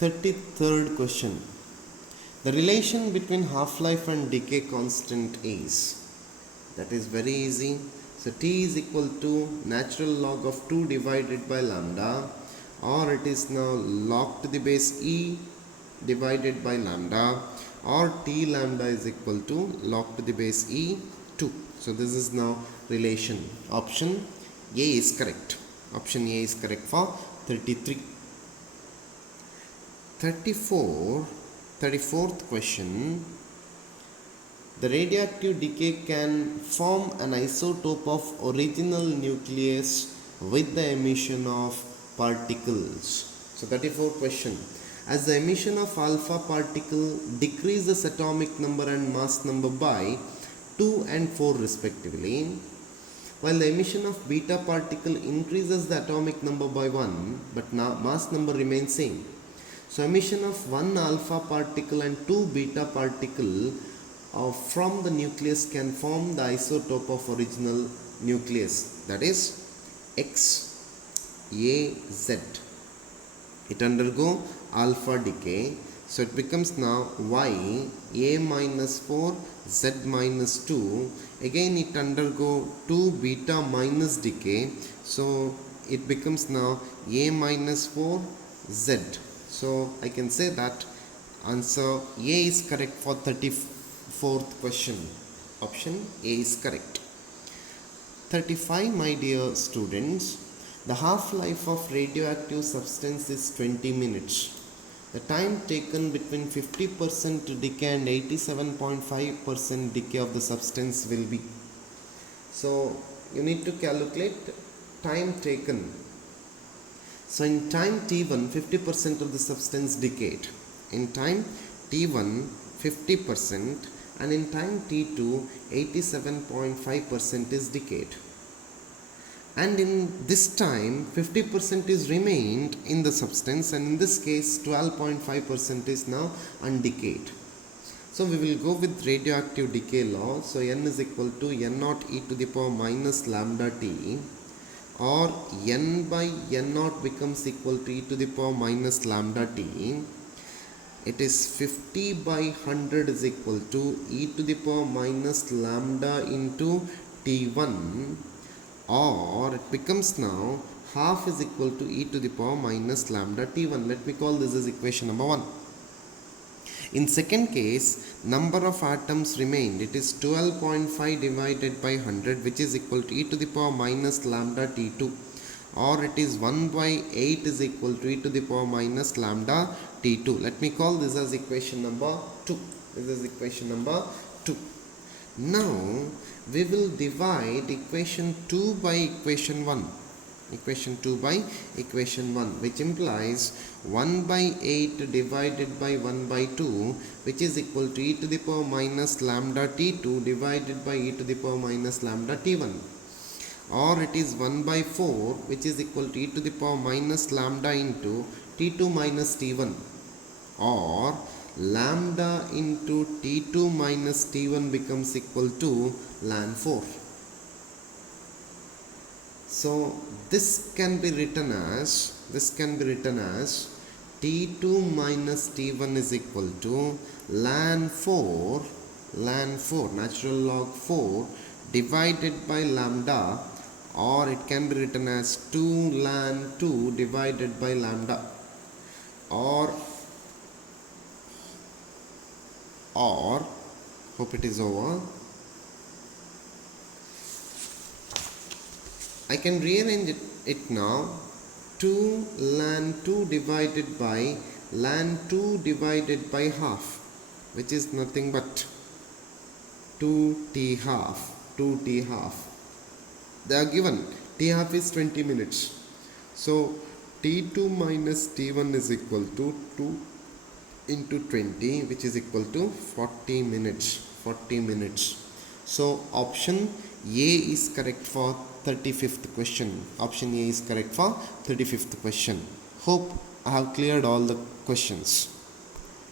33rd question. The relation between half-life and decay constant is, that is very easy. So T is equal to natural log of 2 divided by lambda, or it is now log to the base E divided by lambda, or T lambda is equal to log to the base E 2. So this is now relation. Option A is correct. Option A is correct for 33. 34th question. The radioactive decay can form an isotope of original nucleus with the emission of particles. So 34th question. As the emission of alpha particle decreases atomic number and mass number by 2 and 4 respectively, while the emission of beta particle increases the atomic number by 1 but mass number remains same. So emission of 1 alpha particle and 2 beta particle from the nucleus can form the isotope of original nucleus, that is XAZ. It undergo alpha decay, so it becomes now Y A minus 4 Z minus 2. Again it undergo 2 beta minus decay, so it becomes now A minus 4 Z. So I can say that answer A is correct for 34th question. Option A is correct. 35, my dear students. The half-life of radioactive substance is 20 minutes. The time taken between 50% decay and 87.5% decay of the substance will be. So you need to calculate time taken. So in time t1, 50% of the substance decayed. In time t1, 50%, and in time t2, 87.5% is decayed. And in this time, 50% is remained in the substance, and in this case, 12.5% is now undecayed. So we will go with radioactive decay law. So n is equal to n naught e to the power minus lambda t, or n by n naught becomes equal to e to the power minus lambda t. It is 50 by 100 is equal to e to the power minus lambda into t1, or it becomes now half is equal to e to the power minus lambda t1. Let me call this as equation number 1. In second case, number of atoms remained. It is 12.5 divided by 100, which is equal to e to the power minus lambda t2, or it is 1 by 8 is equal to e to the power minus lambda t2. Let me call this as equation number 2. This is equation number 2. Now we will divide equation 2 by equation 1. Equation 2 by equation 1, which implies 1 by 8 divided by 1 by 2, which is equal to e to the power minus lambda t2 divided by e to the power minus lambda t1. Or it is 1 by 4, which is equal to e to the power minus lambda into t2 minus t1, or lambda into t2 minus t1 becomes equal to ln 4. So this can be written as t2 minus t1 is equal to ln 4 natural log 4 divided by lambda, or it can be written as 2 ln 2 divided by lambda, or hope it is over. I can rearrange it now. 2 ln 2 divided by ln 2 divided by half, which is nothing but 2t half. They are given. T half is 20 minutes. So t2 minus t1 is equal to 2 into 20, which is equal to 40 minutes. So option A is correct for 35th question. Option A is correct for 35th question. Hope I have cleared all the questions.